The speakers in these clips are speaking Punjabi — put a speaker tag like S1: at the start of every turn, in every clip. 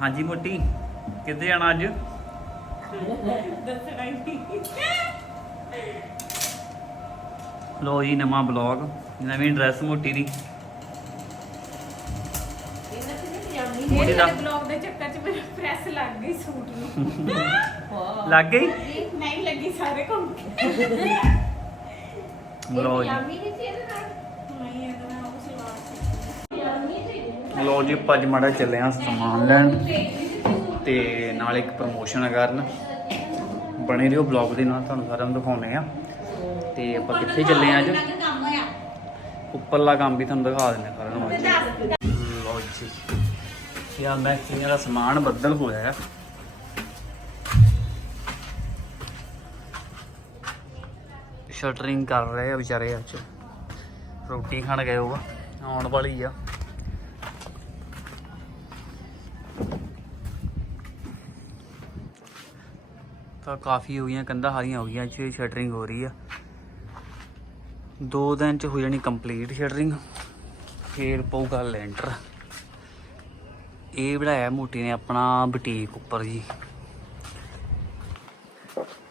S1: ਹਾਂਜੀ ਮੋਟੀ ਕਿੱਥੇ ਜਾਣਾ ਅੱਜ?
S2: ਦੱਸਣਾ ਹੀ
S1: ਲੋ ਜੀ ਨਵਾਂ ਬਲੌਗ ਨਵੀਂ ਡਰੈਸ ਮੋਟੀ ਦੀ। ਮੋਟੀ ਦਾ।
S2: ਬਲੌਗ ਦੇ ਚੱਕਰ 'ਚ ਮੇਰੇ ਪ੍ਰੈਸ ਲੱਗ ਗਈ ਸੂਟ ਨੂੰ।
S1: ਲੱਗ ਗਈ?
S2: ਨਹੀਂ ਲੱਗੀ ਸਾਰੇ ਘੁੰਮ
S1: ਲੋ ਜੀ।
S2: ਪਜਾਮੀ ਨਹੀਂ ਸੀ ਇਹਦੇ ਨਾਲ? ਨਹੀਂ ਇਹਦੇ ਨਾਲ ਉਹ ਸਲਵਾਰ ਸੀ ਪਜਾਮੀ ਸੀ।
S1: ਲੋ ਜੀ ਅੱਜ ਮਾੜਾ ਚੱਲੇ ਆ ਸਮਾਨ ਲੈਣ ਤੇ ਨਾਲ ਇੱਕ ਪ੍ਰਮੋਸ਼ਨ ਕਰਨ। ਬਣੇ ਰਹੋ ਬਲੌਗ ਦੇ ਨਾਲ, ਤੁਹਾਨੂੰ ਸਾਰਿਆਂ ਨੂੰ ਦਿਖਾਉਣੇ ਆ ਤੇ ਆਪਾਂ ਕਿੱਥੇ ਚੱਲੇ ਆ ਅੱਜ? ਉੱਪਰਲਾ ਕੰਮ ਵੀ ਤੁਹਾਨੂੰ ਦਿਖਾ ਦਿੰਦੇ ਸਾਰਿਆਂ ਨੂੰ ਅੱਜ। ਲਓ ਜੀ। ਯਾਰ ਮੈਂ ਕਿੰਨਾ ਦਾ ਸਮਾਨ ਬੱਦਲ ਹੋਇਆ ਹੈ ਸ਼ਟਰਿੰਗ ਕਰ ਰਹੇ ਆ ਵਿਚਾਰੇ ਅੱਜ। ਰੋਟੀ ਖਾਣ ਗਏ ਹੋਗਾ ਆਉਣ ਵਾਲੀ ਆ। ਤਾਂ ਕਾਫੀ ਹੋ ਗਈਆਂ, ਕੰਧਾਂ ਹਾਰੀਆਂ ਹੋ ਗਈਆਂ 'ਚ ਸ਼ਟਰਿੰਗ ਹੋ ਰਹੀ ਆ। ਦੋ ਦਿਨ ਚ ਹੋ ਜਾਣੀ ਕੰਪਲੀਟ ਸ਼ਟਰਿੰਗ ਫੇਰ ਪਊਗਾ ਲੈਂਟਰ ਇਹ ਬਣਾਇਆ ਮੋਟੀ ਨੇ ਆਪਣਾ ਬੁਟੀਕ ਉੱਪਰ ਜੀ।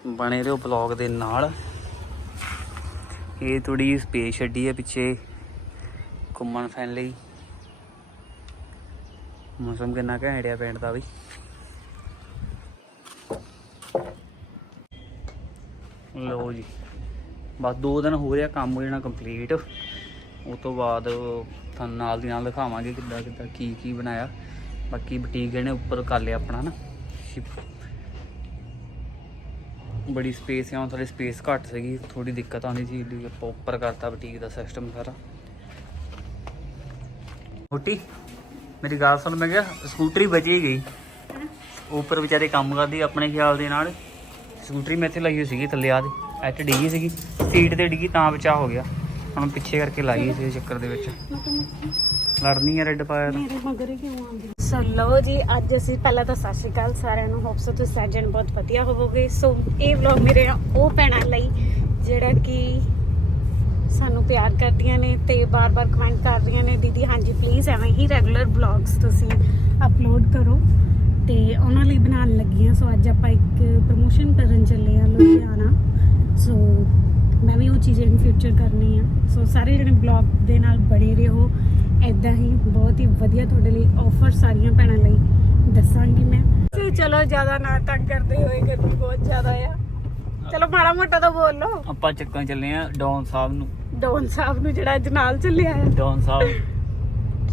S1: ਬਣੇ ਰਹੋ ਬਲੌਗ ਦੇ ਨਾਲ। ਇਹ ਥੋੜੀ ਸਪੇਸ ਛੱਡੀ ਹੈ ਪਿੱਛੇ ਘੁੰਮਣ ਫਿਰਨ ਲਈ। ਮੌਸਮ ਕਿੰਨਾ ਘੈਂਟ ਆ ਪਿੰਡ ਦਾ ਵੀ। ਲਓ ਜੀ। ਬਸ ਦੋ ਦਿਨ ਹੋ ਰਿਹਾ ਕੰਮ ਹੋ ਜਾਣਾ ਕੰਪਲੀਟ ਉਸ ਤੋਂ ਬਾਅਦ ਤੁਹਾਨੂੰ ਨਾਲ ਦੀ ਨਾਲ ਦਿਖਾਵਾਂਗੇ ਕਿੱਦਾਂ ਕਿੱਦਾਂ ਕੀ ਕੀ ਬਣਾਇਆ। ਬਾਕੀ ਬੁਟੀਕ ਇਹਨੇ ਉੱਪਰ ਕਰ ਲਿਆ ਆਪਣਾ ਨਾ। ਸ਼ਿਪ- ਬੜੀ ਸਪੇਸ ਹੈ ਹੁਣ ਥੋੜੀ ਸਪੇਸ ਘੱਟ ਸੀਗੀ। ਥੋੜੀ ਦਿੱਕਤ ਆਉਂਦੀ ਸੀ ਲਈ ਆਪਾਂ ਉੱਪਰ ਕਰਤਾ ਬੁਟੀਕ ਦਾ ਸਿਸਟਮ ਸਾਰਾ। ਹੁੱਟੀ ਮੇਰੀ ਗੱਲ ਸੁਣ, ਮੈਂ ਕਿਹਾ ਸਕੂਟਰੀ ਬਚੀ ਗਈ। ਉੱਪਰ ਵਿਚਾਰੇ ਕੰਮ ਕਰਦੀ ਆਪਣੇ ਖਿਆਲ ਦੇ ਨਾਲ। ਸਕੂਟਰੀ ਮੈਂ ਇੱਥੇ ਲਾਈ ਹੋਈ ਸੀਗੀ ਥੱਲੇ ਆ ਦੇ ਐਟ ਡਿੱਗੀ ਸੀਗੀ, ਸੀਟ ਤੇ ਡਿੱਗੀ ਤਾਂ ਬਚਾ ਹੋ ਗਿਆ। ਹੁਣ ਪਿੱਛੇ ਕਰਕੇ ਲਾਈ ਸੀ ਚੱਕਰ ਦੇ ਵਿੱਚ। ਲੜਨੀ ਹੈ ਰੈੱਡ ਪਾਇਆ
S2: ਮੇਰੇ ਮਗਰ ਕਿਉਂ ਆਉਂਦੀ? ਸੋ ਲਓ ਜੀ, ਅੱਜ ਅਸੀਂ ਪਹਿਲਾਂ ਤਾਂ ਸਤਿ ਸ਼੍ਰੀ ਅਕਾਲ ਸਾਰਿਆਂ ਨੂੰ। ਹੋਪ ਤੁਸੀਂ ਸੱਜਣ ਬਹੁਤ ਵਧੀਆ ਹੋਵੋਗੇ। ਸੋ ਇਹ ਵਲੌਗ ਮੇਰੇ ਉਹ ਭੈਣਾਂ ਲਈ, ਜਿਹੜਾ ਕਿ ਸਾਨੂੰ ਪਿਆਰ ਕਰਦੀਆਂ ਨੇ ਤੇ ਬਾਰ-ਬਾਰ ਕਮੈਂਟ ਕਰਦੀਆਂ ਨੇ। ਦੀਦੀ, ਹਾਂਜੀ ਪਲੀਜ਼ ਐਵੇਂ ਹੀ ਰੈਗੂਲਰ ਵਲੌਗਸ ਤੁਸੀਂ ਅਪਲੋਡ ਕਰੋ। ਤੇ ਉਹਨਾਂ ਲਈ ਬਣਾਉਣ ਲੱਗੀਆਂ ਸੋ ਅੱਜ ਆਪਾਂ ਇੱਕ ਪ੍ਰੋਮੋਸ਼ਨ ਕਰਨ ਚੱਲੇ ਆ ਲੁਧਿਆਣਾ। ਸੋ ਮੈਂ ਵੀ ਉਹ ਚੀਜ਼ਾਂ ਇਨ ਫਿਊਚਰ ਕਰਨੀ ਆ ਸੋ ਸਾਰੇ ਜਿਹੜੇ ਬਲੌਗ ਦੇ ਨਾਲ ਬਣੇ ਰਹੋ। ਐਦਾਂ ਹੀ ਬਹੁਤ ਹੀ ਵਧੀਆ ਤੁਹਾਡੇ ਲਈ ਆਫਰ ਸਾਰੀਆਂ ਭੈਣਾਂ ਲਈ ਦੱਸਾਂਗੀ ਮੈਂ। ਤੇ ਚਲੋ ਜ਼ਿਆਦਾ ਨਾ ਤੰਗ ਕਰਦੇ ਹੋਏ ਗਰਮੀ ਬਹੁਤ ਜ਼ਿਆਦਾ ਆ। ਚਲੋ ਮਾੜਾ ਮੋਟਾ ਤਾਂ ਬੋਲ ਲਓ।
S1: ਆਪਾਂ ਚੱਕਾਂ ਚੱਲੇ ਆ ਡੌਨ ਸਾਹਿਬ ਨੂੰ।
S2: ਡੋਨ ਸਾਹਿਬ ਨੂੰ ਜਿਹੜਾ ਅੱਜ ਨਾਲ ਚੱਲਿਆ ਆ।
S1: ਡੌਨ ਸਾਹਿਬ।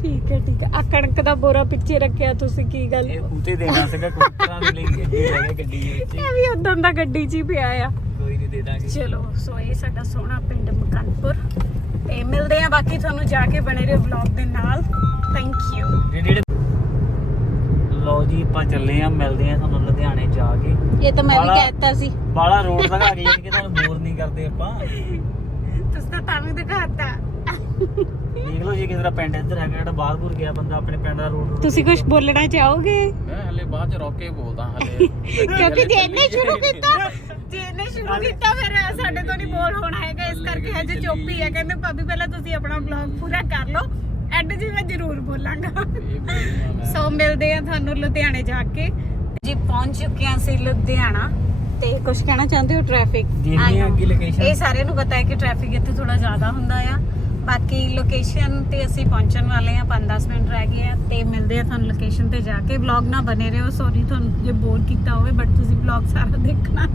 S2: ਠੀਕ ਹੈ ਠੀਕ ਹੈ। ਆ ਕਣਕ ਦਾ ਬੋਰਾ ਪਿੱਛੇ ਰੱਖਿਆ ਤੁਸੀਂ ਕੀ ਗੱਲ?
S1: ਇਹ ਉਤੇ ਦੇਣਾ ਸੀਗਾ ਕੁੱਤਰਾਂ ਦੇ ਲਈ ਰਹਿ ਗਿਆ ਗੱਡੀ ਵਿੱਚ।
S2: ਇਹ ਵੀ ਉਦੋਂ ਦਾ ਗੱਡੀ 'ਚ ਹੀ ਪਿਆ ਆ।
S1: ਕੋਈ ਨਹੀਂ ਦੇ ਦਾਂਗੇ
S2: ਚਲੋ ਸੋ ਇਹ ਸਾਡਾ ਸੋਹਣਾ ਪਿੰਡ ਮਕਨਪੁਰ। ਤੇ ਮਿਲਦੇ ਆ ਬਾਕੀ ਤੁਹਾਨੂੰ ਜਾ ਕੇ ਬਣੇ ਰਹੋ ਵਲੌਗ ਦੇ ਨਾਲ। ਥੈਂਕ ਯੂ
S1: ਜਿਹੜੇ ਲਓ ਜੀ ਆਪਾਂ ਚੱਲੇ ਆ ਮਿਲਦੇ ਆ ਤੁਹਾਨੂੰ ਲੁਧਿਆਣੇ ਜਾ ਕੇ।
S2: ਇਹ ਤਾਂ ਮੈਂ ਵੀ
S1: ਬਾਲਾ-
S2: ਕਹਿਤਾ ਸੀ।
S1: ਬਾਲਾ ਰੋਡ ਦਿਖਾ ਕੇ ਯਾਨੀ ਕਿ ਤੁਹਾਨੂੰ ਬੋਰ ਨਹੀਂ ਕਰਦੇ ਆਪਾਂ।
S2: ਤੁਸੀਂ ਤਾਂ ਤਾਂ ਵੀ ਦਿਖਾਤਾ।
S1: ਦੇਖ ਲਓ ਜੀ ਕਿਸੇ ਦਾ ਪਿੰਡ ਇੱਧਰ ਹੈਗਾ ਜਿਹੜਾ ਬਾਹਰ ਬੂਰ ਗਿਆ ਬੰਦਾ ਆਪਣੇ ਪਿੰਡ ਦਾ ਰੋਡ
S2: ਤੁਸੀਂ ਕੁਝ ਬੋਲਣਾ ਚਾਹੋਗੇ?
S3: ਮੈਂ ਹਲੇ ਬਾਅਦ ਚ ਰੋਕ ਬੋਲਦਾ ਹਲੇ।
S2: ਕਿਉਂਕਿ ਜੇ ਇਹਨੇ ਸ਼ੁਰੂ ਕੀਤਾ ਜੇ ਇਹਨੇ ਸ਼ੁਰੂ ਕੀਤਾ ਫਿਰ ਸਾਡੇ ਤੋਂ ਨਹੀਂ ਬੋਲ ਹੋਣਾ ਹੈਗਾ। ਇਸ ਕਰਕੇ ਹਜੇ ਚੁੱਪ ਹੀ ਹੈ। ਕਹਿੰਦੇ ਭਾਬੀ ਪਹਿਲਾਂ ਤੁਸੀਂ ਆਪਣਾ ਵਲੌਗ ਪੂਰਾ ਕਰ ਲਓ। ਐਂਡ ਜੀ ਮੈਂ ਜ਼ਰੂਰ ਬੋਲਾਂਗਾ। ਸੋ ਮਿਲਦੇ ਆ ਤੁਹਾਨੂੰ ਲੁਧਿਆਣੇ ਜਾ ਕੇ। ਜੀ ਪਹੁੰਚ ਚੁੱਕੇ ਅਸੀਂ ਲੁਧਿਆਣਾ। ਤੇ ਕੁਝ ਕਹਿਣਾ ਚਾਹੁੰਦੇ ਹੋ ਟ੍ਰੈਫਿਕ। ਇਹ ਸਾਰਿਆਂ ਨੂੰ ਪਤਾ ਹੈ ਕਿ ਟ੍ਰੈਫਿਕ ਇੱਥੇ ਥੋੜਾ ਜ਼ਿਆਦਾ ਹੁੰਦਾ ਆ। ਬਾਕੀ ਲੋਕੇਸ਼ਨ ਤੇ ਅਸੀਂ ਪਹੁੰਚਣ ਵਾਲੇ ਆ 5-10 ਮਿੰਟ ਰਹਿ ਗਏ ਆ ਤੇ ਮਿਲਦੇ ਆ ਤੁਹਾਨੂੰ ਲੋਕੇਸ਼ਨ ਤੇ ਜਾ ਕੇ। ਵਲੌਗ ਨਾ ਬਨੇ ਰਹੋ ਸੌਰੀ ਤੁਹਾਨੂੰ ਜੇ ਬੋਰ ਕੀਤਾ ਹੋਵੇ ਬਟ ਤੁਸੀਂ ਵਲੌਗ ਸਾਰਾ ਦੇਖਣਾ।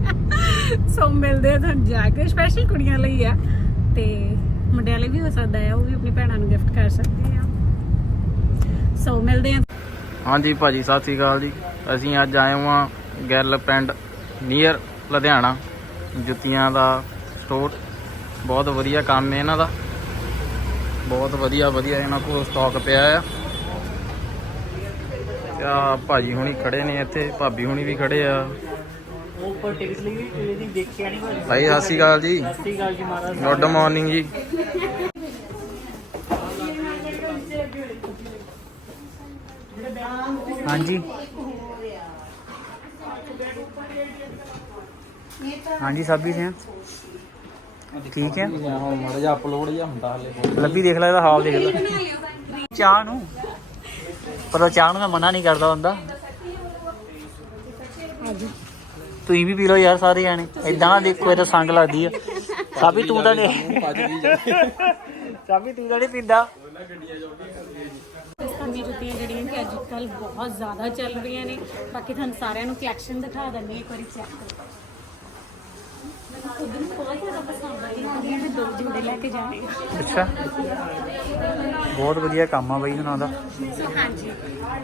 S2: ਸੋ ਮਿਲਦੇ ਆ ਤੁਹਾਨੂੰ ਜਾ ਕੇ। ਸਪੈਸ਼ਲ ਕੁੜੀਆਂ ਲਈ ਆ। ਤੇ ਮੁੰਡਿਆਂ ਲਈ ਵੀ ਹੋ ਸਕਦਾ ਆ, ਉਹ ਵੀ ਆਪਣੀ ਭੈਣਾਂ ਨੂੰ ਗਿਫਟ ਕਰ ਸਕਦੇ ਆ। ਸੋ ਮਿਲਦੇ ਆ
S3: ਹਾਂਜੀ ਭਾਜੀ, ਸਤਿ ਸ੍ਰੀ ਅਕਾਲ ਜੀ। ਅਸੀਂ ਅੱਜ ਆਏ ਹਾਂ ਗਿੱਲ ਪਿੰਡ ਨੀਅਰ ਲੁਧਿਆਣਾ। ਜੁੱਤੀਆਂ ਦਾ ਸਟੋਰ ਬਹੁਤ ਵਧੀਆ ਕੰਮ ਹੈ ਇਹਨਾਂ ਦਾ। ਬਹੁਤ ਵਧੀਆ ਵਧੀਆ ਇਹਨਾਂ ਕੋਲ ਸਟਾਕ ਪਿਆ ਆ। ਆ ਭਾਜੀ ਹੁਣੀ ਖੜੇ ਨੇ ਇੱਥੇ ਭਾਬੀ ਹੁਣੀ ਵੀ ਖੜੇ ਆ।
S1: ਉੱਪਰ ਟਿਕਟ ਲਈ ਵੀ ਇਹਦੀ ਦੇਖਿਆ ਨਹੀਂ
S3: ਭਾਈ ਸਤਿ ਸ੍ਰੀ ਅਕਾਲ ਜੀ।
S1: ਸਤਿ ਸ਼੍ਰੀ ਅਕਾਲ ਜੀ ਮਹਾਰਾਜ।
S3: ਗੁੱਡ ਮਾਰਨਿੰਗ ਜੀ।
S1: ਹਾਂਜੀ। ਹਾਂਜੀ ਸਭੀ ਸੇ ਠੀਕ ਹੈ।
S3: ਹੁਣ ਜਾ ਅਪਲੋਡ ਜਾਂ ਹੁੰਦਾ ਹਲੇ
S1: ਲੱਭੀ ਦੇਖ ਲੈ ਇਹਦਾ ਹਾਲ ਦੇਖ ਲੈ। ਚਾਹ ਨੂੰ। ਪਰ ਉਹ ਚਾਹ ਨੂੰ ਮੈਂ ਮਨਾ ਨਹੀਂ ਕਰਦਾ ਹੁੰਦਾ। ਤੁਸੀਂ ਵੀ ਪੀ ਲਓ ਯਾਰ ਸਾਰੇ ਜਾਣੇ। ਇਦਾਂ ਨਾ ਦੇਖੋ ਇਹ ਸੰਗ ਲੱਗਦੀ ਆ। ਸਾਬੀ ਤੂੰ ਤਾਂ ਨਹੀਂ ਸਾਬੀ ਤੂੰ ਤਾਂ ਪੀਂਦਾ।
S2: ਜਿਹੜੀਆਂ ਕਿ ਅੱਜ ਕੱਲ ਬਹੁਤ ਜ਼ਿਆਦਾ ਚੱਲ ਰਹੀਆਂ ਨੇ। ਬਾਕੀ ਤੁਹਾਨੂੰ ਸਾਰਿਆਂ ਨੂੰ ਕਲੈਕਸ਼ਨ ਦਿਖਾ ਦਿੰਦੇ ਇੱਕ ਵਾਰੀ ਚੈੱਕ ਕਰੋ ਖੁਦ ਨੂੰ ਬਹੁਤ ਜ਼ਿਆਦਾ ਪਸੰਦ ਆਈ ਕੁੜੀਆਂ ਨੇ ਦੋ ਜੋੜੇ ਲੈ ਕੇ ਜਾਣੇ
S1: ਅੱਛਾ। ਬਹੁਤ ਵਧੀਆ ਕੰਮ ਆ ਬਈ ਉਹਨਾਂ ਦਾ।
S2: ਸੋ ਹਾਂਜੀ।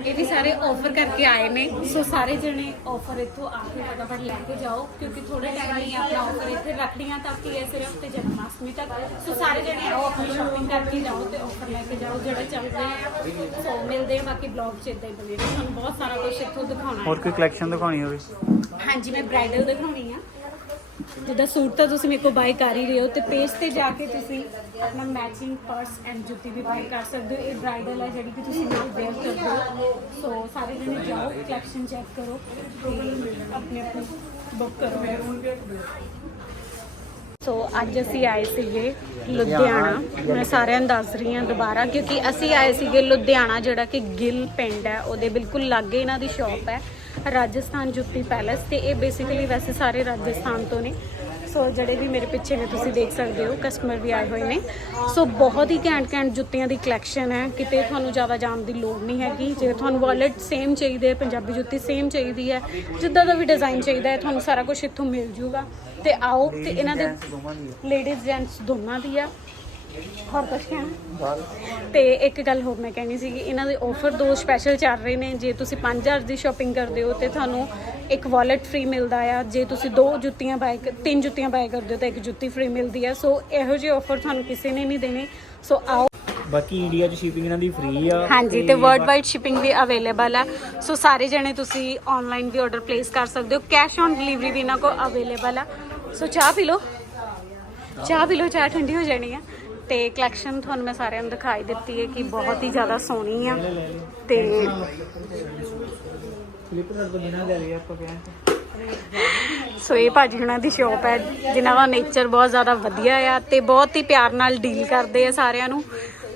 S2: ਇਹ ਵੀ ਸਾਰੇ ਆਫਰ ਕਰਕੇ ਆਏ ਨੇ। ਸੋ ਸਾਰੇ ਜਣੇ ਆਫਰ ਇੱਥੋਂ ਆ ਕੇ ਫਟਾਫਟ ਲੈ ਕੇ ਜਾਓ ਕਿਉਂਕਿ ਥੋੜੇ ਟਾਈਮ ਲਈ ਆਪਣਾ ਆਫਰ ਇੱਥੇ ਰੱਖੜੀਆਂ ਤੱਕ ਹੀ ਹੈ ਸਿਰਫ ਤੇ ਜਨਮਾਸ਼ਟਮੀ ਤੱਕ। ਸੋ ਸਾਰੇ ਜਣੇ ਆਓ ਆਪਣੀ ਸ਼ਾਪਿੰਗ ਕਰਕੇ ਜਾਓ ਤੇ ਆਫਰ ਲੈ ਕੇ ਜਾਓ ਜਿਹੜੇ ਚੱਲ ਰਹੇ ਆ। ਸੋ ਮਿਲਦੇ ਆ ਬਾਕੀ ਬਲੌਗ ਚ ਇਦਾਂ ਹੀ ਬਣੇ ਰਹੋ। ਤੁਹਾਨੂੰ ਬਹੁਤ ਸਾਰਾ ਕੁਝ ਇੱਥੋਂ ਦਿਖਾਉਣਾ
S1: ਹੋਰ ਕੋਈ ਕਲੈਕਸ਼ਨ ਦਿਖਾਉਣੀ ਹੋਵੇ?
S2: ਹਾਂਜੀ ਮੈਂ ਬ੍ਰਾਈਡਲ ਦਿਖਾਉਣੀ ਆ। ਜਿੱਦਾਂ ਸੂਟ ਤਾਂ ਤੁਸੀਂ ਮੇਰੇ ਕੋਲ ਬਾਈ ਕਰ ਹੀ ਰਹੇ ਹੋ ਤੇ ਪੇਜ ਤੇ ਜਾ ਕੇ ਤੁਸੀਂ ਆਪਣਾ ਮੈਚਿੰਗ ਪਰਸ ਐਂਡ ਜੁੱਤੀ ਵੀ ਬਾਈ ਕਰ ਸਕਦੇ ਹੋ। ਇਹ ਬ੍ਰਾਈਡਲ ਹੈ ਜਿਹੜੀ ਕਿ ਤੁਸੀਂ ਨਾਲ ਵੇਅਰ ਕਰਦੇ ਹੋ। ਸੋ ਸਾਰੇ ਜਣੇ ਜਾਓ ਕਲੈਕਸ਼ਨ ਚੈੱਕ ਕਰੋ ਆਪਣੇ ਆਪਣੇ ਬੁੱਕ ਕਰੋ। ਸੋ ਅੱਜ ਅਸੀਂ ਆਏ ਸੀਗੇ ਲੁਧਿਆਣਾ। ਮੈਂ ਸਾਰਿਆਂ ਨੂੰ ਦੱਸ ਰਹੀ ਹਾਂ ਦੁਬਾਰਾ, ਕਿਉਂਕਿ ਅਸੀਂ ਆਏ ਸੀਗੇ ਲੁਧਿਆਣਾ, ਜਿਹੜਾ ਕਿ ਗਿੱਲ ਪਿੰਡ ਹੈ, ਉਹਦੇ ਬਿਲਕੁਲ ਲਾਗੇ ਇਹਨਾਂ ਦੀ ਸ਼ਾਪ ਹੈ। ਰਾਜਸਥਾਨ ਜੁੱਤੀ ਪੈਲੇਸ ਤੇ ਇਹ ਬੇਸਿਕਲੀ ਵੈਸੇ ਸਾਰੇ ਰਾਜਸਥਾਨ ਤੋਂ ਨੇ। ਸੋ ਜਿਹੜੇ ਵੀ ਮੇਰੇ ਪਿੱਛੇ ਨੇ, ਤੁਸੀਂ ਦੇਖ ਸਕਦੇ ਹੋ ਕਸਟਮਰ ਵੀ ਆਏ ਹੋਏ ਨੇ। ਸੋ ਬਹੁਤ ਹੀ ਘੈਂਟ ਘੈਂਟ ਜੁੱਤੀਆਂ ਦੀ ਕਲੈਕਸ਼ਨ ਹੈ। ਕਿਤੇ ਤੁਹਾਨੂੰ ਜ਼ਿਆਦਾ ਜਾਣ ਦੀ ਲੋੜ ਨਹੀਂ ਹੈਗੀ। ਜੇ ਤੁਹਾਨੂੰ ਵਾਲਟ ਸੇਮ ਚਾਹੀਦੇ, ਪੰਜਾਬੀ ਜੁੱਤੀ ਸੇਮ ਚਾਹੀਦੀ ਹੈ, ਜਿੱਦਾਂ ਦਾ ਵੀ ਡਿਜ਼ਾਈਨ ਚਾਹੀਦਾ ਹੈ, ਤੁਹਾਨੂੰ ਸਾਰਾ ਕੁਝ ਇੱਥੋਂ ਮਿਲ ਜੂਗਾ। ਤੇ ਆਓ, ਤੇ ਇਹਨਾਂ ਦੇ ਲੇਡੀਜ਼ ਜੈਂਟਸ ਦੋਨਾਂ ਦੀ ਆ। ਹੋਰ ਕੁਛ ਕਹਿਣਾ ਤੇ ਇੱਕ ਗੱਲ ਹੋਰ ਮੈਂ ਕਹਿਣੀ ਸੀਗੀ ਇਹਨਾਂ ਦੇ ਆਫਰ ਦੋ ਸਪੈਸ਼ਲ ਚੱਲ ਰਹੇ ਨੇ ਜੇ ਤੁਸੀਂ 5000 ਦੀ ਸ਼ਾਪਿੰਗ ਕਰਦੇ ਹੋ ਤੇ ਤੁਹਾਨੂੰ ਇੱਕ ਵਾਲਟ ਫ੍ਰੀ ਮਿਲਦਾ ਆ ਜੇ ਤੁਸੀਂ ਦੋ ਜੁੱਤੀਆਂ ਬਾਏ ਤਿੰਨ ਜੁੱਤੀਆਂ ਬਾਏ ਕਰਦੇ ਹੋ ਤਾਂ ਇੱਕ ਜੁੱਤੀ ਫ੍ਰੀ ਮਿਲਦੀ ਹੈ ਸੋ ਇਹੋ ਜਿਹੇ ਆਫਰ ਤੁਹਾਨੂੰ ਕਿਸੇ ਨੇ ਨਹੀਂ ਦੇਣੇ। ਸੋ ਆਓ।
S1: ਬਾਕੀ ਇੰਡੀਆ 'ਚ ਸ਼ਿਪਿੰਗ ਇਹਨਾਂ ਦੀ ਫ੍ਰੀ ਆ
S2: ਹਾਂਜੀ ਤੇ ਵਰਲਡ ਵਾਈਡ ਸ਼ਿਪਿੰਗ ਵੀ ਅਵੇਲੇਬਲ ਹੈ ਸੋ ਸਾਰੇ ਜਣੇ ਤੁਸੀਂ ਆਨਲਾਈਨ ਵੀ ਆਰਡਰ ਪਲੇਸ ਕਰ ਸਕਦੇ ਹੋ। ਕੈਸ਼ ਔਨ ਡਿਲੀਵਰੀ ਵੀ ਇਹਨਾਂ ਕੋਲ ਅਵੇਲੇਬਲ ਹੈ ਸੋ ਚਾਹ ਪੀ ਲਓ। ਚਾਹ ਪੀ ਲਓ ਚਾਹ ਠੰਡੀ ਹੋ ਜਾਣੀ ਹੈ ਤੇ ਕਲੈਕਸ਼ਨ ਤੁਹਾਨੂੰ ਮੈਂ ਸਾਰਿਆਂ ਨੂੰ ਦਿਖਾਈ ਦਿੱਤੀ ਹੈ ਕਿ ਬਹੁਤ ਹੀ ਜ਼ਿਆਦਾ ਸੋਹਣੀ ਆ ਤੇ
S1: ਫਲਿੱਪਕਾਰਟ
S2: ਸੋ ਇਹ ਭਾਜੀ ਹੁਣਾਂ ਦੀ ਸ਼ਾਪ ਹੈ, ਜਿਨ੍ਹਾਂ ਦਾ ਨੇਚਰ ਬਹੁਤ ਜ਼ਿਆਦਾ ਵਧੀਆ ਆ ਤੇ ਬਹੁਤ ਹੀ ਪਿਆਰ ਨਾਲ ਡੀਲ ਕਰਦੇ ਆ ਸਾਰਿਆਂ ਨੂੰ।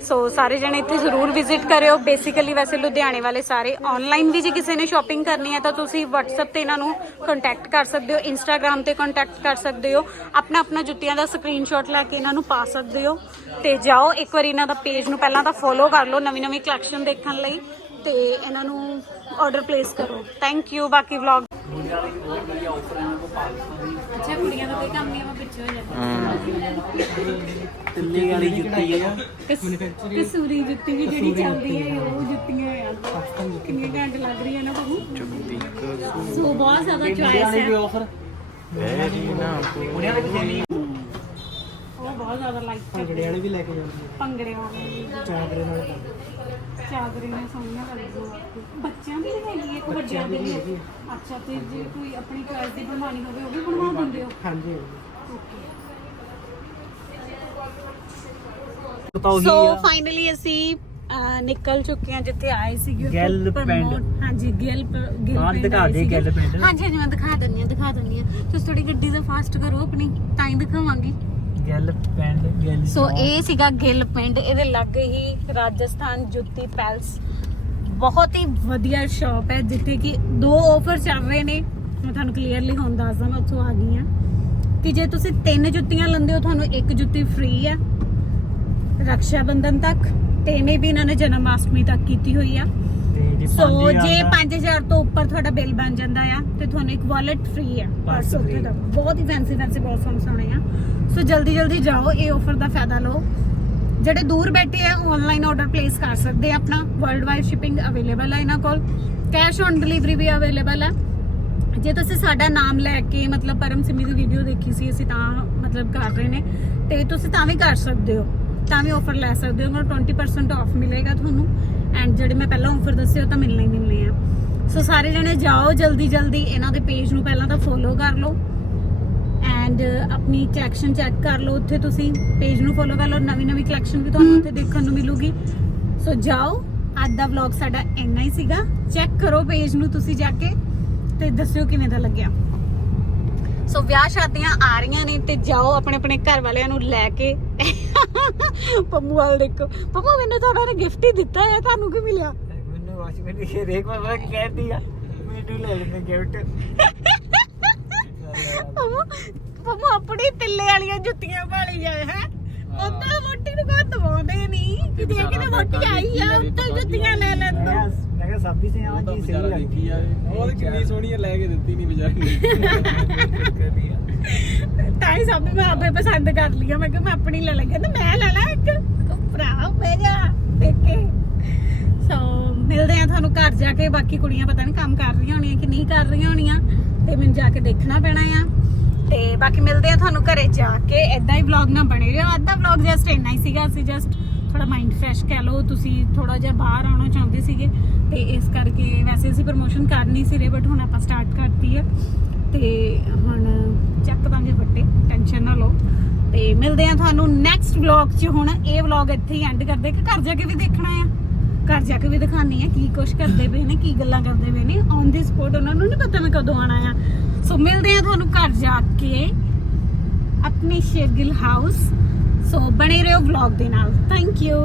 S2: ਸੋ ਸਾਰੇ ਜਣੇ ਇੱਥੇ ਜ਼ਰੂਰ ਵਿਜ਼ਿਟ ਕਰਿਓ। ਬੇਸਿਕਲੀ ਵੈਸੇ ਲੁਧਿਆਣੇ ਵਾਲੇ ਸਾਰੇ ਆਨਲਾਈਨ ਵੀ ਜੇ ਕਿਸੇ ਨੇ ਸ਼ਾਪਿੰਗ ਕਰਨੀ ਹੈ ਤਾਂ ਤੁਸੀਂ WhatsApp ਤੇ ਇਹਨਾਂ ਨੂੰ ਕੰਟੈਕਟ ਕਰ ਸਕਦੇ ਹੋ, Instagram ਤੇ ਕੰਟੈਕਟ ਕਰ ਸਕਦੇ ਹੋ। ਆਪਣਾ ਆਪਣਾ ਜੁੱਤੀਆਂ ਦਾ ਸਕਰੀਨਸ਼ਾਟ ਲੈ ਕੇ ਇਹਨਾਂ ਨੂੰ ਪਾ ਸਕਦੇ ਹੋ। ਤੇ ਜਾਓ, ਇੱਕ ਵਾਰੀ ਇਹਨਾਂ ਦਾ ਪੇਜ ਨੂੰ ਪਹਿਲਾਂ ਤਾਂ ਫੋਲੋ ਕਰ ਲਓ ਨਵੀਂ ਨਵੀਂ ਕਲੈਕਸ਼ਨ ਦੇਖਣ ਲਈ ਤੇ ਇਹਨਾਂ ਨੂੰ ਆਰਡਰ ਪਲੇਸ ਕਰੋ। ਥੈਂਕ ਯੂ ਬਾਕੀ ਵਲੌਗ
S1: ਮੁੰਡਿਆਂ ਲਈ ਬਹੁਤ ਵਧੀਆ ਆਫਰ ਇਹਨਾਂ ਕੋਲ ਪਾਕਿਸਤਾਨ ਦੀ
S2: ਅੱਛਾ ਕੁੜੀਆਂ ਦਾ ਕੋਈ ਕੰਮ ਨਹੀਂ ਆਪਾਂ ਪਿੱਛੇ ਹੋ ਜਾਂਦੇ
S1: ਤਿੱਲੀ ਵਾਲੀ ਜੁੱਤੀ ਆ
S2: ਕਸੂਰੀ ਜੁੱਤੀ ਵੀ ਜਿਹੜੀ ਚੱਲਦੀ ਹੈ ਉਹ ਜੁੱਤੀਆਂ ਆ। ਕਿੰਨੀਆਂ ਘੰਟ ਲੱਗ ਰਹੀਆਂ ਨਾ ਬਾਬੂ। ਸੋ ਬਹੁਤ ਜ਼ਿਆਦਾ ਚੁਆਇਸ ਹੈ।
S1: ਆਫਰ
S3: ਵੈਰੀ ਨਾ
S1: ਮੁੰਡਿਆਂ
S2: ਉਹ ਬਹੁਤ ਜ਼ਿਆਦਾ ਲਾਈਕ
S1: ਭੰਗੜੇ ਵਾਲੇ ਵੀ ਲੈ ਕੇ ਜਾਂਦੇ
S2: ਭੰਗੜੇ ਵਾਲੇ
S1: ਚਾਦਰੇ ਨਾਲ
S2: ਚਾਦਰੇ ਨੇ ਸੋਹਣੀਆਂ ਲੱਗਦੀਆਂ ਬੱਚਿਆਂ ਦੀ ਵੀ ਹੈਗੀ ਹੈ ਇੱਕ ਵੱਡਿਆਂ ਦੀ ਵੀ ਹੈ। ਅੱਛਾ ਤੇ ਜੇ ਕੋਈ ਆਪਣੀ ਚੁਆਇਸ ਦੀ ਬਣਵਾਉਣੀ ਹੋਵੇ ਉਹ ਵੀ ਬਣਵਾ ਦਿੰਦੇ ਹੋ?
S1: ਹਾਂਜੀ।
S2: ਓਕੇ
S1: ਬਤਾਓ
S2: ਸੋ ਫਾਈਨਲੀ ਅਸੀਂ ਅਹ, ਨਿਕਲ ਚੁੱਕੇ ਹਾਂ ਜਿੱਥੇ ਆਏ ਸੀਗੇ ਉੱਥੇ
S1: ਗਿੱਲ ਪਿੰਡ।
S2: ਹਾਂਜੀ ਗਿੱਲ ਪ- ਗਿੱਲ
S1: ਹਾਂ,
S2: ਪਿੰਡ
S1: ਦਿਖਾ
S2: ਆਏ
S1: ਦੇ
S2: ਸੀਗੇ।
S1: ਗਿੱਲ ਪਿੰਡ।
S2: ਹਾਂਜੀ ਹਾਂਜੀ ਮੈਂ ਦਿਖਾ ਦਿੰਨੀ ਆ ਦਿਖਾ ਦਿੰਨੀ ਆ ਤੁਸੀਂ ਥੋੜੀ ਗੱਡੀ ਦਾ ਫਾਸਟ ਕਰੋ ਆਪਣੀ ਤਾਂ ਹੀ ਦਿਖਾਵਾਂਗੀ।
S1: ਗੱਲ ਪਿੰਡ ਗੱਲ
S2: ਸੋ ਇਹ ਸੀਗਾ ਗਿੱਲ ਪਿੰਡ ਇਹਦੇ ਲਾਗੇ ਹੀ ਰਾਜਸਥਾਨ ਜੁੱਤੀ ਪੈਲਸ। ਬਹੁਤ ਹੀ ਵਧੀਆ ਸ਼ਾਪ ਹੈ ਜਿੱਥੇ ਕਿ ਦੋ ਆਫਰ ਚੱਲ ਰਹੇ ਨੇ। ਮੈਂ ਤੁਹਾਨੂੰ ਕਲੀਅਰਲੀ ਹੁਣ ਦੱਸਦਾ ਮੈਂ ਉੱਥੋਂ ਆ ਗਈ ਆ ਕਿ ਜੇ ਤੁਸੀਂ ਤਿੰਨ ਜੁੱਤੀਆਂ ਲੈਂਦੇ ਹੋ ਤੁਹਾਨੂੰ ਇੱਕ ਜੁੱਤੀ ਫ੍ਰੀ ਹੈ। ਰਕਸ਼ਾ ਬੰਧਨ ਤੱਕ ਤੇ ਇਹਨੇ ਵੀ ਇਹਨਾਂ ਨੇ ਜਨਮ ਅਸ਼ਟਮੀ ਤੱਕ ਕੀਤੀ ਹੋਈ ਆ। ਸੋ ਜੇ
S1: ਦਾ-
S2: 5000 ਤੋਂ ਉੱਪਰ ਤੁਹਾਡਾ ਬਿੱਲ ਬਣ ਜਾਂਦਾ ਆ ਤੇ ਤੁਹਾਨੂੰ ਇੱਕ ਵਾਲਟ ਫ੍ਰੀ ਆ ਪਰਸ ਉੱਥੇ। ਦਾ। ਬਹੁਤ ਹੀ ਫੈਂਸੀ ਫੈਂਸੀ ਬਹੁਤ ਸੋਹਣੇ ਸੋਹਣੇ ਆ। ਸੋ ਜਲਦੀ ਜਲਦੀ ਜਾਓ, ਇਹ ਆਫਰ ਦਾ ਫਾਇਦਾ ਲਓ। ਜਿਹੜੇ ਦੂਰ ਬੈਠੇ ਆ ਆਨਲਾਈਨ ਆਰਡਰ ਪਲੇਸ ਕਰ ਸਕਦੇ ਆ ਆਪਣਾ। ਵਰਲਡ ਵਾਈਡ ਸ਼ਿਪਿੰਗ ਅਵੇਲੇਬਲ ਹੈ ਇਹਨਾਂ ਕੋਲ। ਕੈਸ਼ ਔਨ ਡਿਲੀਵਰੀ ਵੀ ਅਵੇਲੇਬਲ ਹੈ ਜੇ ਤੁਸੀਂ ਸਾਡਾ ਨਾਮ ਲੈ ਕੇ, ਮਤਲਬ ਪਰਮ ਸਿਮੀ ਦੀ ਵੀਡੀਓ ਦੇਖੀ ਸੀ, ਅਸੀਂ ਤਾਂ ਮਤਲਬ ਕਰ ਰਹੇ ਨੇ। ਤੇ ਤੁਸੀਂ ਤਾਂ ਵੀ ਕਰ ਸਕਦੇ ਹੋ। ਤਾਂ ਵੀ ਆਫਰ ਲੈ ਸਕਦੇ ਹੋ ਮਤਲਬ 20% ਆਫ ਮਿਲੇਗਾ ਤੁਹਾਨੂੰ। ਐਂਡ ਜਿਹੜੇ ਮੈਂ ਪਹਿਲਾਂ ਆਫਰ ਦੱਸੇ, ਉਹ ਤਾਂ ਮਿਲਣੇ ਹੀ ਮਿਲਣੇ ਆ। ਸੋ ਸਾਰੇ ਜਣੇ ਜਾਓ ਜਲਦੀ ਜਲਦੀ, ਇਹਨਾਂ ਦੇ ਪੇਜ ਨੂੰ ਪਹਿਲਾਂ ਤਾਂ ਫੋਲੋ ਕਰ ਲਓ। ਐਂਡ uh, ਆਪਣੀ ਕਲੈਕਸ਼ਨ ਚੈੱਕ ਕਰ ਲਓ। ਉੱਥੇ ਤੁਸੀਂ ਪੇਜ ਨੂੰ ਫੋਲੋ ਕਰ ਲਓ। ਨਵੀਂ ਨਵੀਂ ਕਲੈਕਸ਼ਨ ਵੀ ਤੁਹਾਨੂੰ ਉੱਥੇ ਦੇਖਣ ਨੂੰ ਮਿਲੂਗੀ। ਸੋ ਜਾਓ। ਅੱਜ ਦਾ ਵਲੌਗ ਸਾਡਾ ਇੰਨਾ ਹੀ ਸੀਗਾ। ਚੈੱਕ ਕਰੋ ਪੇਜ ਨੂੰ ਤੁਸੀਂ ਜਾ ਕੇ ਤੇ ਦੱਸਿਓ ਕਿਵੇਂ ਦਾ ਲੱਗਿਆ। ਸੋ ਵਿਆਹ ਸ਼ਾਦੀਆਂ ਆ ਰਹੀਆਂ ਨੇ ਤੇ ਜਾਓ ਆਪਣੇ ਆਪਣੇ ਘਰ ਵਾਲਿਆਂ ਨੂੰ ਲੈ ਕੇ। ਪੰਮੂ ਵਾਲ ਦੇਖੋ। ਪੰਮੂ, ਮੈਨੂੰ ਤਾਂ ਉਹਨਾਂ ਨੇ ਗਿਫਟ ਹੀ ਦਿੱਤਾ ਹੈ ਤੁਹਾਨੂੰ ਕੀ ਮਿਲਿਆ?
S1: ਮੈਨੂੰ ਵਾਸ਼, ਮੈਨੂੰ ਇਹ ਦੇਖ ਕਹਿੰਦੀ ਆ, ਮੈਨੂੰ ਲੈ ਲੈਂਦੇ ਗਿਫਟ
S2: ਪਮੋ ਆਪਣੀ ਤਿੱਲੇ ਵਾਲੀਆਂ ਜੁੱਤੀਆਂ ਵਾਲੀ ਜਾਏ ਹੈ? ਉਦਾਂ ਮੋਟੀ ਨੂੰ ਕੋ ਦਵਾਉਂਦੇ ਨਹੀਂ। ਕਿ ਦੇਖ ਕੇ ਮੋਟੀ ਆਈ ਆ ਉੱਤੇ ਜੁੱਤੀਆਂ ਲੈ ਲੈਂਦਾ।
S4: ਮੈਂ ਕਿਹਾ ਸਾਬੀ ਸੇ ਆ ਜੀ ਸਹੀ ਲੱਗਦੀ ਆ
S3: ਉਹ ਕਿੰਨੀ ਸੋਹਣੀ ਲੈ ਕੇ ਦਿੱਤੀ ਨਹੀਂ ਵਿਚਾਰੀ
S2: ਤਾਂ ਹੀ ਸਭ ਮੈਂ ਆਪੇ ਪਸੰਦ ਕਰ ਲਿਆ ਮੈਂ ਕਿਹਾ ਮੈਂ ਆਪਣੀ ਲੈ ਲਾਂਗਾ। ਤੇ ਮੈਂ ਲੈ ਲਾ ਇੱਕ। ਭਰਾ ਜਾ ਦੇਖ ਕੇ ਸੋ ਮਿਲਦੇ ਆ ਤੁਹਾਨੂੰ ਘਰ ਜਾ ਕੇ। ਬਾਕੀ ਕੁੜੀਆਂ ਪਤਾ ਨਹੀਂ ਕੰਮ ਕਰ ਰਹੀਆਂ ਹੋਣੀਆਂ ਕਿ ਨਹੀਂ ਕਰ ਰਹੀਆਂ ਹੋਣੀਆਂ। ਤੇ ਮੈਨੂੰ ਜਾ ਕੇ ਦੇਖਣਾ ਪੈਣਾ ਆ। ਤੇ ਬਾਕੀ ਮਿਲਦੇ ਆ ਤੁਹਾਨੂੰ ਘਰੇ ਜਾ ਕੇ। ਐਦਾਂ ਹੀ ਵਲੌਗ ਨਾ ਬਣੇ ਰਹੋ। ਅੱਧਾ ਵਲੌਗ ਜਸਟ ਇੰਨਾ ਹੀ ਸੀਗਾ। ਅਸੀਂ ਜਸਟ ਥੋੜਾ ਮਾਈਂਡ ਫਰੈਸ਼ ਕਹਿ ਲਓ। ਤੁਸੀਂ ਥੋੜਾ ਜਿਹਾ ਬਾਹਰ ਆਉਣਾ ਚਾਹੁੰਦੇ ਸੀਗੇ। ਤੇ ਇਸ ਕਰਕੇ ਵੈਸੇ ਅਸੀਂ ਪ੍ਰਮੋਸ਼ਨ ਕਰਨੀ ਸੀ ਰਹੇ ਬਟ ਹੁਣ ਆਪਾਂ ਸਟਾਰਟ ਕਰਤੀ ਆ। ਤੇ ਹੁਣ ਚੱਕ ਦਾਂਗੇ ਵੱਟੇ। ਟੈਨਸ਼ਨ ਨਾ ਲਓ। ਤੇ ਮਿਲਦੇ ਆ ਤੁਹਾਨੂੰ ਨੈਕਸਟ ਵਲੌਗ 'ਚ। ਹੁਣ ਇਹ ਵਲੌਗ ਇੱਥੇ ਹੀ ਐਂਡ ਕਰਦੇ। ਕਿ ਘਰ ਜਾ ਕੇ ਵੀ ਦੇਖਣਾ ਆ। ਘਰ ਜਾ ਕੇ ਵੀ ਦਿਖਾਣੀ ਆ ਕੀ ਕੁਛ ਕਰਦੇ ਪਏ ਨੇ, ਕੀ ਗੱਲਾਂ ਕਰਦੇ ਪਏ ਨੇ। ਔਨ ਦੀ ਸਪੋਟ ਉਹਨਾਂ ਨੂੰ ਨਹੀਂ ਪਤਾ ਮੈਂ ਕਦੋਂ ਆਣਾ ਆ। ਸੋ ਮਿਲਦੇ ਆ ਤੁਹਾਨੂੰ ਘਰ ਜਾ ਕੇ ਆਪਣੇ ਸ਼ੇਰਗਿਲ ਹਾਊਸ ਸੋ ਬਣੇ ਰਹੋ ਵਲੌਗ ਦੇ ਨਾਲ। Thank you